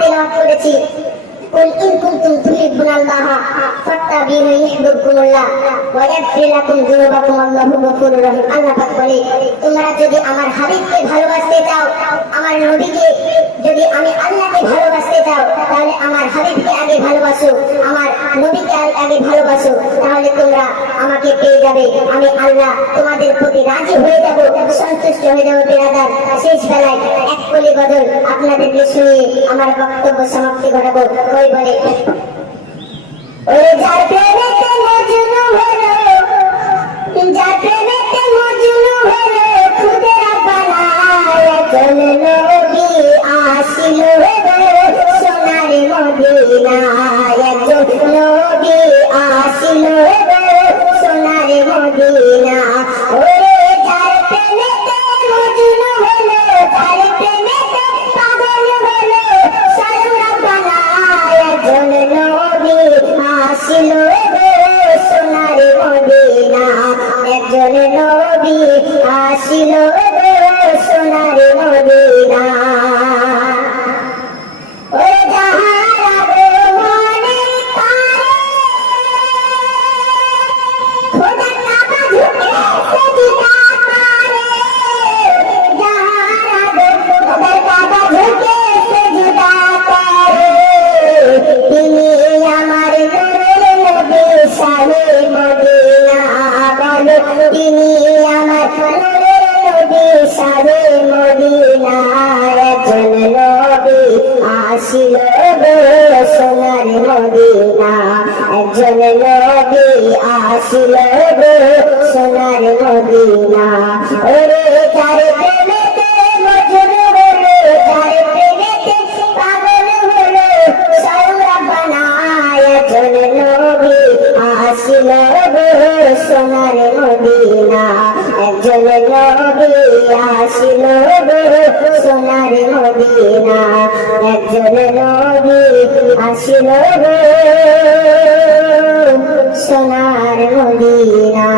তেলাওয়াত করেছি, কুল ইন কুনতুম তুহিব্বুনাল্লাহ ফাত্তাবিউনি ইউহিব্বুকুমুল্লাহ ওয়া ইয়াগফির লাকুম যুনুবাকুম আল্লাহু গফুরুর রহিম। আল্লাহ পাক বলে, তোমরা যদি আমার হাবিবকে ভালোবাসতে চাও, আমার নবীকে, যদি আমি আল্লাহকে ভালোবাসতে চাও, তাহলে আমার হাবিবকে আগে ভালোবাসো, আমার নবীকে আগে ভালোবাসো, তাহলে তোমরা আমাকে পেয়ে যাবে। আমি আল্লাহ তোমাদের প্রতি রাজি হয়ে যাব, সন্তুষ্ট হয়ে যাব। বিরাদার, শেষ বেলায় এক কলি বদল আপনাদেরকে শুনিয়ে আমার বক্তব্য সমাপ্তি ঘটাবো। কই বলে, ওরে যার প্রেমেতে মজনু হলো, যার প্রেমেতে মজনু হলো, খুদে রাব্বানা একজন নবী আসিল সোনার মদিনায়, একজন নবী আসিল সোনার মদিনা। ওরে যার প্রেমেতে মজনু হলো, যার প্রেমেতে পাগল হলো, স্বয়ং রাব্বানা একজন নবী আসিল সোনার মদিনা, একজন নবী আসিল সোনার মদিনা। ওরে যাহারা মনে পারে খোদার কাবা ঝুঁকে সেজদা করে, যাহারা খোদার কাবা ঝুঁকে সেজদা করে, তিনি আমার নূরের নবী শাহে মদিনা। বলো, তিনি আমার নূরের নবী শাহে মদিনা, একজন নবী আসিল সোনার মদিনা, একজন নবী আসিল সোনার মদিনা। ওরে যার প্রেমেতে মজনু হলো, যার প্রেমেতে পাগল হলো, স্বয়ং রাব্বানা একজন নবী আসিল সোনার মদিনা, একজন নবী আসিল সোনার মদিনা, একজন নবী আসিল সোনার মদিনা।